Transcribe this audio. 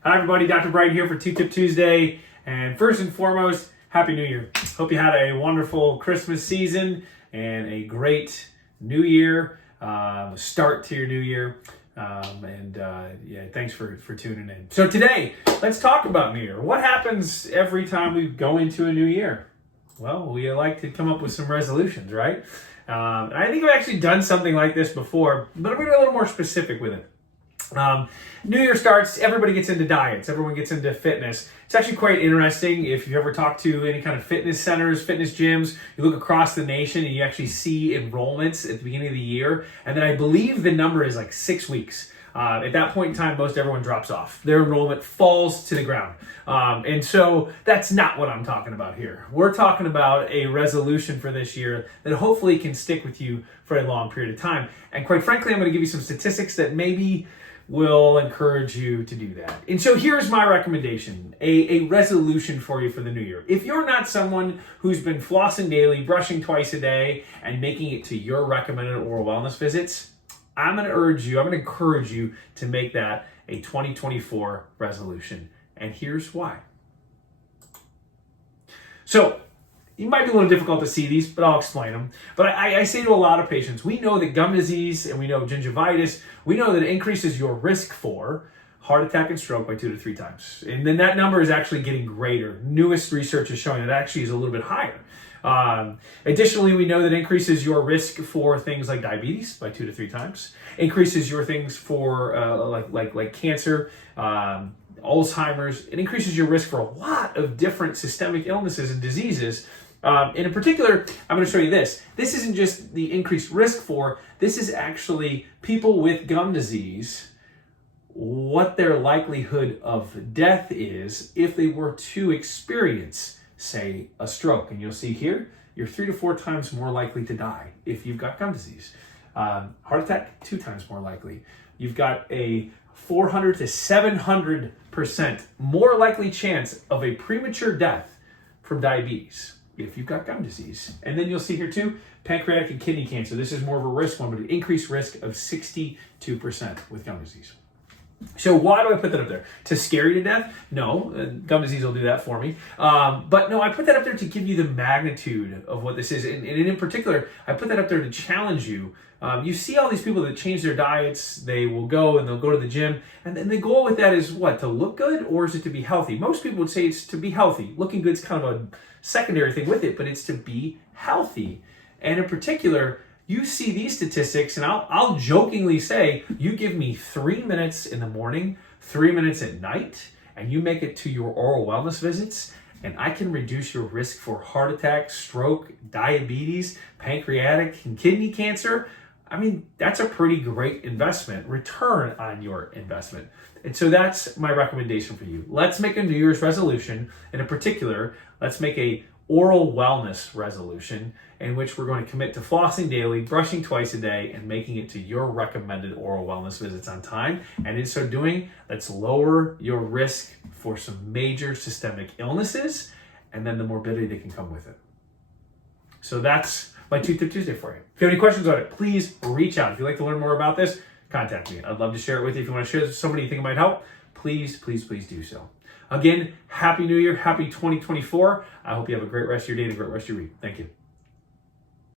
Hi everybody, Dr. Bryton here for Two-Tip Tuesday. And first and foremost, Happy New Year. Hope you had a wonderful Christmas season and a great New Year, start to your New Year. Thanks for tuning in. So today, let's talk about New Year. What happens every time we go into a new year? Well, we like to come up with some resolutions, right? And I think I've actually done something like this before, but I'm going to be a little more specific with it. New Year starts, everybody gets into diets, everyone gets into fitness. It's actually quite interesting. If you ever talk to any kind of fitness centers, fitness gyms, you look across the nation and you actually see enrollments at the beginning of the year. And then I believe the number is like 6 weeks. At that point in time, most everyone drops off. Their enrollment falls to the ground. And so that's not what I'm talking about here. We're talking about a resolution for this year that hopefully can stick with you for a long period of time. And quite frankly, I'm going to give you some statistics that maybe will encourage you to do that. And so here's my recommendation, a resolution for you for the new year. If you're not someone who's been flossing daily, brushing twice a day, and making it to your recommended oral wellness visits, I'm going to encourage you to make that a 2024 resolution. And here's why. So, it might be a little difficult to see these, but I'll explain them. But I say to a lot of patients, we know that gum disease and we know gingivitis, we know that it increases your risk for heart attack and stroke by 2 to 3 times. And then that number is actually getting greater. Newest research is showing it actually is a little bit higher. Additionally, we know that it increases your risk for things like diabetes by 2 to 3 times, increases your things for like cancer, Alzheimer's. It increases your risk for a lot of different systemic illnesses and diseases. And in particular, I'm going to show you this. This isn't just the increased risk for, this is actually people with gum disease, what their likelihood of death is if they were to experience, say, a stroke. And you'll see here, you're 3 to 4 times more likely to die if you've got gum disease. Heart attack, 2 times more likely. You've got a 400 to 700% more likely chance of a premature death from diabetes if you've got gum disease. And then you'll see here too, pancreatic and kidney cancer. This is more of a risk one, but an increased risk of 62% with gum disease. So why do I put that up there? To scare you to death? No, gum disease will do that for me. But no, I put that up there to give you the magnitude of what this is. And in particular, I put that up there to challenge you. You see all these people that change their diets, they will go and they'll go to the gym. And then the goal with that is what? To look good, or is it to be healthy? Most people would say it's to be healthy. Looking good is kind of a secondary thing with it, but it's to be healthy. And in particular, you see these statistics, and I'll jokingly say, you give me 3 minutes in the morning, 3 minutes at night, and you make it to your oral wellness visits, and I can reduce your risk for heart attack, stroke, diabetes, pancreatic, and kidney cancer. I mean, that's a pretty great investment, return on your investment. And so that's my recommendation for you. Let's make a New Year's resolution, and in particular, let's make a oral wellness resolution in which we're going to commit to flossing daily, brushing twice a day, and making it to your recommended oral wellness visits on time. And in so doing, let's lower your risk for some major systemic illnesses and then the morbidity that can come with it. So that's my Two-Tip Tuesday for you. If you have any questions on it, please reach out. If you'd like to learn more about this, contact me. I'd love to share it with you. If you want to share this with somebody you think it might help, please do so. Again, Happy New Year, Happy 2024. I hope you have a great rest of your day and a great rest of your week. Thank you.